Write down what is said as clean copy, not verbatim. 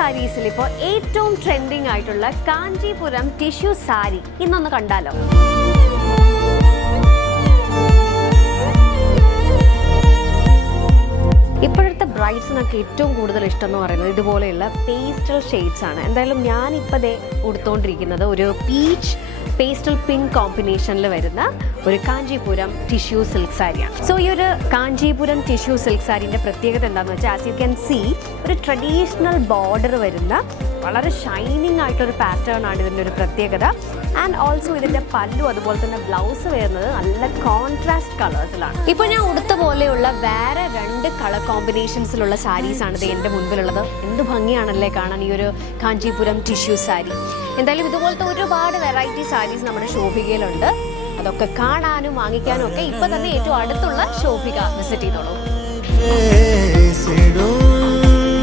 സാരീസിൽ ഇപ്പോൾ ഏറ്റവും ട്രെൻഡിങ് ആയിട്ടുള്ള കാഞ്ചീപുരം ടിഷ്യൂ സാരി ഇന്നൊന്ന് കണ്ടാലോ. ഇപ്പോഴത്തെ ബ്രൈഡ്സിനൊക്കെ ഏറ്റവും കൂടുതൽ ഇഷ്ടം എന്ന് പറയുന്നത് ഇതുപോലെയുള്ള പേസ്റ്റൽ ഷെയ്ഡ്സ് ആണ്. എന്തായാലും ഞാനിപ്പോൾ ഉടുത്തുകൊണ്ടിരിക്കുന്നത് ഒരു പീച്ച് പേസ്റ്റൽ പിങ്ക് കോമ്പിനേഷനിൽ വരുന്ന ഒരു കാഞ്ചീപുരം ടിഷ്യൂ സിൽക്ക് സാരിയാണ്. സോ ഈ ഒരു കാഞ്ചീപുരം ടിഷ്യൂ സിൽക്ക് സാരീൻ്റെ പ്രത്യേകത എന്താണെന്ന് വെച്ചാൽ, ആസ് യു ക്യാൻ സീ, ഒരു ട്രഡീഷണൽ ബോർഡർ വരുന്ന വളരെ ഷൈനിങ് ആയിട്ടൊരു പാറ്റേൺ ആണ് ഇതിൻ്റെ ഒരു പ്രത്യേകത. ആൻഡ് ഓൾസോ ഇതിൻ്റെ പല്ലു അതുപോലെ തന്നെ ബ്ലൗസ് വരുന്നത് നല്ല കോൺട്രാസ്റ്റ് കളേഴ്സിലാണ്. ഇപ്പോൾ ഞാൻ ഉടുത്ത പോലെയുള്ള വേറെ 2 കളർ കോമ്പിനേഷൻസിലുള്ള സാരീസാണ് ഇത് എൻ്റെ മുൻപിലുള്ളത്. എന്ത് ഭംഗിയാണല്ലേ കാണാൻ ഈ ഒരു കാഞ്ചീപുരം ടിഷ്യൂ സാരി. എന്തായാലും ഇതുപോലത്തെ ഒരുപാട് വെറൈറ്റി സാരീസ് നമ്മുടെ ശോഭികയിലുണ്ട്. അതൊക്കെ കാണാനും വാങ്ങിക്കാനും ഒക്കെ ഇപ്പൊ തന്നെ ഏറ്റവും അടുത്തുള്ള ശോഭിക വിസിറ്റ് ചെയ്തോളൂ.